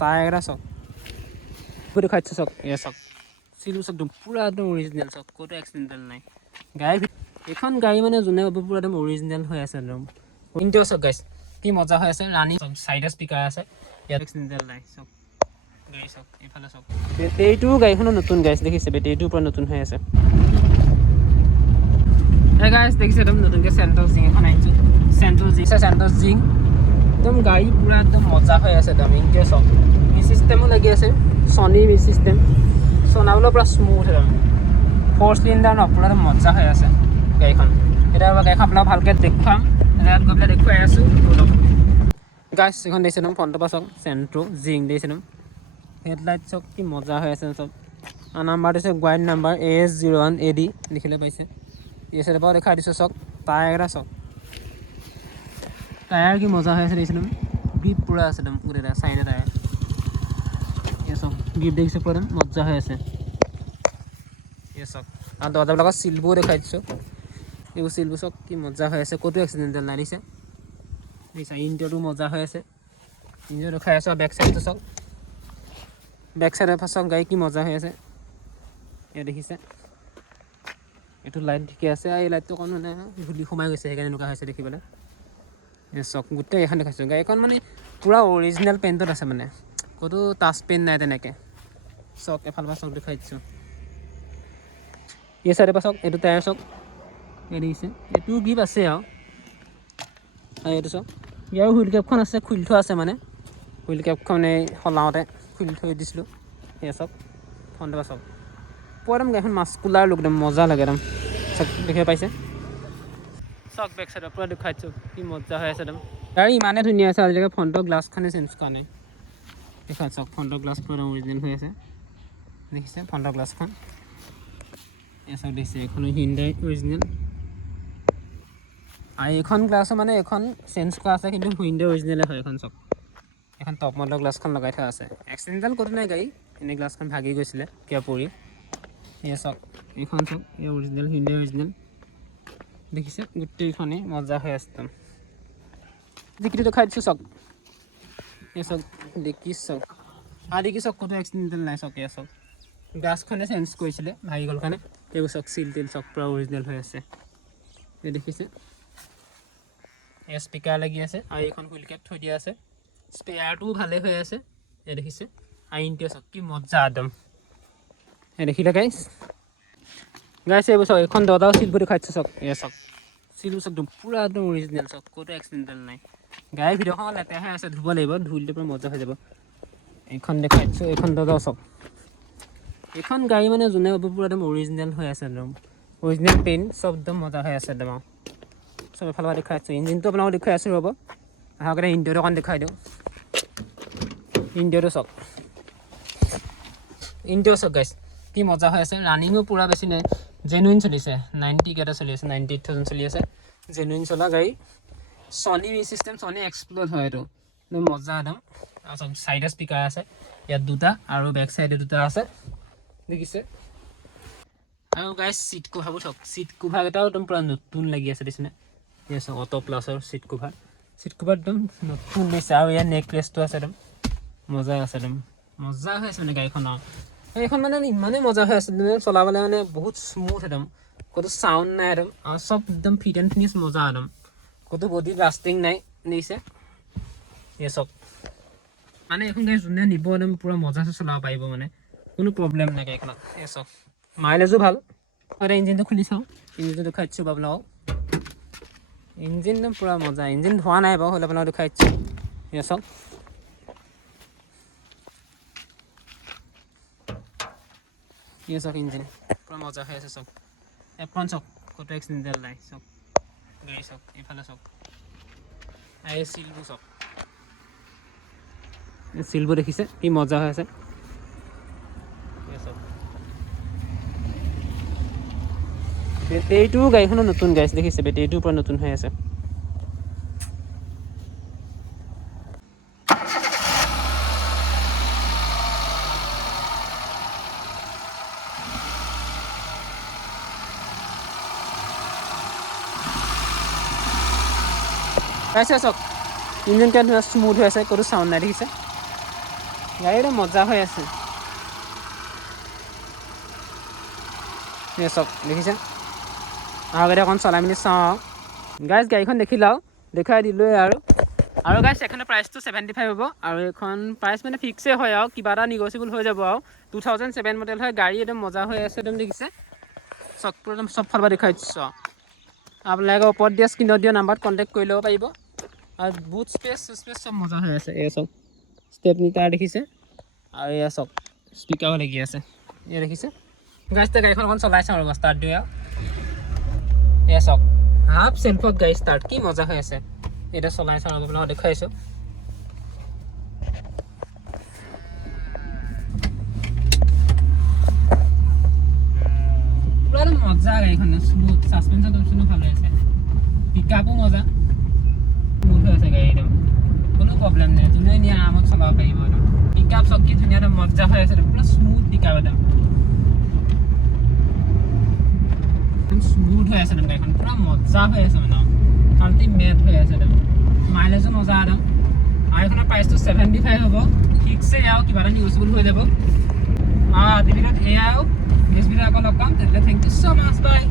tyre চাওক পুরো খাচ্ছে চাওক এয়া চাওক চিলো চাওক পুরা একদম অরিজিনাল চাওক ক'তো এক্সিডেন্টাল নাই গাড়ী এখন গাড়ী মানে যোনে পাব পুৰা একদম অৰিজিনেল হৈ আছে একদম ইণ্টেৰিয়ৰ চাওক গাইছ কি মজা হৈ আছে ৰানিং চাইডে স্পিকাৰ আছে ইয়াত এক্সিডেন্টাল নাই চাওক গাড়ী চাওক এইফালে চাওক বেটেৰীটো গাড়ীখনো নতুন গাইছ দেখিছে বেটেৰীটো পুৰা নতুন হৈ আছে এই গাইছ দেখিছে একদম নতুনকৈ চেণ্ট্ৰছ জিং এখন আনিছোঁ চেণ্ট্ৰছ জিং একদম গাড়ী পুৰা একদম মজা হৈ আছে একদম ইণ্টেৰিয়ৰ চাওক মি চিষ্টেমো লাগি আছে সনি মি চিষ্টেম চলাবলৈ পুৰা স্মুথ একদম 4 সিলিণ্ডাৰ ন পুৰা মজা হৈ আছে গাড়ীখন এতিয়া গাড়ীখন আপোনাক ভালকৈ দেখুৱাম ইয়াত গৈ পেলাই দেখুৱাই আছোঁ গাইছ এখন দিছে একদম ফ্ৰণ্টৰ পৰা চাওক চেণ্ট্ৰ' জিং দিছে একদম হেডলাইট চাওক কি মজা হৈ আছে চব আৰু নাম্বাৰটো হৈছে গুৱাইড নাম্বাৰ AS01AD দেখিলে পাইছে এই চাইডৰ পৰা দেখাই দিছোঁ চাওক টায়াৰকেইটা চাওক টায়াৰ কি মজা হৈ আছে দেখিছে গ্ৰিপ পুৰা আছে একদম গোটেইটা চাইডে টায়াৰ এই চাওক গ্ৰিপ দেখিছে পুৰা একদম মজা হৈ আছে এই চাওক আৰু দৰ্জাবিলাকৰ চিলবোৰ দেখাই দিছোঁ এইবোৰ চিলবোৰ চাওক কি মজা হৈ আছে ক'তো এক্সিডেণ্টেল নাই দেখিছে দেখিছা ইণ্টেৰিয়ৰটো মজা হৈ আছে ইঞ্জিন দেখাই আছোঁ বেক চাইডটো চাওক বেক চাইডৰ পৰা চাওক গাড়ী কি মজা হৈ আছে এয়া দেখিছে এইটো লাইট ঠিকে আছে আৰু এই লাইটটো অকণ মানে ধূলি সোমাই গৈছে সেইকাৰণে এনেকুৱা হৈছে দেখিবলৈ এই চাওক গোটেই এখন দেখাইছোঁ গাড়ীখন মানে পূৰা অৰিজিনেল পেইণ্টত আছে মানে ক'তো টাচ পেইণ্ট নাই তেনেকৈ চাওক এফালৰ পৰা চাওক দেখাই দিছোঁ এই চাইডৰ পৰা চাওক এইটো টায়াৰ চাওক এই দেখিছে এইটো গ্ৰিপ আছে আৰু এইটো চাওক ইয়াৰো হুইল কেপখন আছে খুলি থোৱা আছে মানে হুইল কেপখন এই সলাওঁতে খুলি থৈ দিছিলোঁ এয়া চাওক ফ্ৰণ্টৰ পৰা চাওক পুৰা একদম গাড়ীখন মাস্কুলাৰ লুক একদম মজা লাগে একদম চাওক দেখিব পাইছে চাওক বেক চাইডৰ পৰা দেখুৱাই দিছোঁ কি মজা হৈ আছে একদম গাড়ী ইমানে ধুনীয়া আছে আজিলৈকে ফ্ৰণ্টৰ গ্লাছখনেই চেঞ্জ কৰা নাই দেখুৱাই চাওক ফ্ৰণ্টৰ গ্লাছ পুৰা অৰিজিনেল হৈ আছে দেখিছে ফ্ৰণ্টৰ গ্লাছখন এয়া চাওক দেখিছে এইখন হিণ্ডাই অৰিজিনেল আৰু এইখন গ্লাছো মানে এইখন চেঞ্জ কৰা আছে কিন্তু হুইণ্ডে অৰিজিনেলে হয় এইখন চাওক এখন টপ মডেলৰ গ্লাছখন লগাই থোৱা আছে এক্সিডেণ্টেল ক'তো নাই গাড়ী এনেই গ্লাছখন ভাগি গৈছিলে কিয় পৰি এয়া চাওক এইখন চাওক এই অৰিজিনেল হুইণ্ডে অৰিজিনেল দেখিছে গোটেইখনেই মজা হৈ আছে একদম ডিকিটো দেখাই দিছোঁ চাওক এই চাওক ডিকি চাওক আৰু ডিকি চাওক ক'তো এক্সিডেণ্টেল নাই চাওক এয়া চাওক গ্লাছখনে চেঞ্জ কৰিছিলে ভাগি গ'ল কাৰণে এইবোৰ চাওক চিল টিল চাওক পূৰা অৰিজিনেল হৈ আছে এই দেখিছে স্পিকাৰ লাগি আছে আৰু এইখন হুইল কেপ থৈ দিয়া আছে স্পেয়াৰটোও ভালে হৈ আছে এই দেখিছে আৰু ইণ্টেৰিয়ৰ চাওক কি মজা একদম এই দেখিলে গাইছ এইবোৰ চাওক এইখন দৰ্জাও চিলবোৰ দেখাই দিছোঁ চাওক এয়া চাওক চিলবোৰ চাওক একদম পূৰা একদম অৰিজিনেল চাওক ক'তো এক্সিডেণ্টেল নাই গাড়ীৰ ভিতৰখন লেতেৰাহে আছে ধুব লাগিব ধুলে পূৰা মজা হৈ যাব এইখন দেখাই দিছোঁ এইখন দৰ্জাও চাওক এইখন গাড়ী মানে যোনে পাব পূৰা একদম অৰিজিনেল হৈ আছে একদম অৰিজিনেল পেইণ্ট চব একদম মজা হৈ আছে একদম চব এফালৰ পৰা দেখুৱাই আছোঁ ইঞ্জিনটো আপোনালোকক দেখুৱাই আছোঁ ৰ'ব আহক ইণ্টেৰিয়ৰটো অকণ দেখুৱাই দিওঁ ইণ্টেৰিয়ৰটো চাওক ইণ্টেৰিয়ৰ চাওক গাইছ কি মজা হৈ আছে ৰানিঙো পূৰা বেছি নাই জেনুইন চলিছে 90 কেইটা চলি আছে 98,000 চলি আছে জেনুইন চলা গাড়ী সনি মি চিষ্টেম সনি এক্সপ্ল'ড হয় এইটো একদম মজা একদম আৰু চব চাইডে স্পীকাৰ আছে ইয়াত দুটা আৰু বেক চাইডে দুটা আছে দেখিছে আৰু গাইছ চিট কভাৰবোৰ চাওক চিট কভাৰকেইটাও একদম পূৰা নতুন লাগি আছে দেখিছেনে এই চাওক অটো প্লাছৰ চিট কভাৰ একদম নতুন দিছে আৰু ইয়াৰ নেক ৰেষ্টটো আছে একদম মজা আছে একদম মজা হৈ আছে মানে গাড়ীখন আৰু এইখন মানে ইমানেই মজা হৈ আছে চলাবলৈ মানে বহুত স্মুথ একদম ক'তো চাউণ্ড নাই একদম আৰু চব একদম ফিট এণ্ড ফিনিছ মজা একদম ক'তো বডিত ৰাষ্টিং নাই দিছে এই চব মানে এইখন গাড়ী যোনে নিব একদম পূৰা মজাছে চলাব পাৰিব মানে কোনো প্ৰব্লেম নাই গাড়ীখনত এই চব মাইলেজো ভাল এতিয়া ইঞ্জিনটো খুলি চাওঁ ইঞ্জিনটো দেখাই দিছোঁ আপোনালোকক ইঞ্জিন একদম পূৰা মজা ইঞ্জিন ধোৱা নাই বাৰু হ'লে আপোনালোকক দেখাই দিছোঁ এই চাওক এই চাওক ইঞ্জিন পূৰা মজা হৈ আছে চাওক এপখন চাওক ক'তো এক্সিডেণ্টেল নাই চাওক গাড়ী চাওক এইফালে চাওক আৰু এই চিলবোৰ চাওক চিলবোৰ দেখিছে কি মজা হৈ আছে চাওক বেটেৰীটো গাড়ীখনো নতুন গাইছ দেখিছে বেটেৰীটো পূৰা নতুন হৈ আছে চাওক ইঞ্জিন কেইটা স্মুথ হৈ আছে ক'তো চাউণ্ড নাই দেখিছে গাড়ীটো মজা হৈ আছে চব দেখিছে আগতে অকণ চলাই মেলি চাওঁ গাইজ গাড়ীখন দেখিলাও দেখুৱাই দিলোৱে আৰু গাইজ এখনৰ প্ৰাইচটো 75 হ'ব আৰু এখন প্ৰাইচ মানে ফিক্সে হয় আৰু কিবা এটা নিগচিয়েবল হৈ যাব আৰু 2007 মডেল হয় গাড়ী একদম মজা হৈ আছে একদম দেখিছে চকটো একদম চব ফালৰ পৰা দেখুৱাই দিছোঁ আপোনালোকে ওপৰত দিয়া স্ক্ৰীণত দিয়া নাম্বাৰত কণ্টেক্ট কৰি ল'ব পাৰিব আৰু বুট স্পেচ চব মজা হৈ আছে এয়া চব ষ্টেপনি টায়াৰ দেখিছে আৰু এয়া চব স্পীকাৰো লাগি আছে এয়া দেখিছে গাইজ গাড়ীখন অকণ চলাই চাওঁ ৰ'ব ষ্টাৰ্ট দিওঁ এয়া চক হাফ চেল্ফত গাড়ী ষ্টাৰ্ট কি মজা হৈ আছে এটা চলাই চাওঁ আপোনালোকক দেখুৱাইছোঁ পুৰা মজা গাড়ীখন স্মুথ ছাছপেনশ্যন টপশ্যনো ভাল হৈ আছে পিকআপো মজা স্মুথ হৈ আছে গাড়ী একদম কোনো প্ৰব্লেম নাই যোনে নিয়ে আৰামত চলাব পাৰিব একদম পিকআপ চব কি ধুনীয়া একদম মজা হৈ আছে পুৰা স্মুথ পিকআপ একদম স্মুথ হৈ আছে একদম গাড়ীখন পুৰা মজা হৈ আছে মানে আল্টিমেট হৈ আছে একদম মাইলেজো মজা একদম আৰু এইখনৰ প্ৰাইচটো 75 হ'ব ফিক্সে আৰু কিবা এটা নিগচিয়েবল হৈ যাব আজিৰ ভিডিঅ'ত এয়াও নেক্সট ভিডিঅ' আকৌ লগ পাম তেতিয়াহ'লে thank you so' much by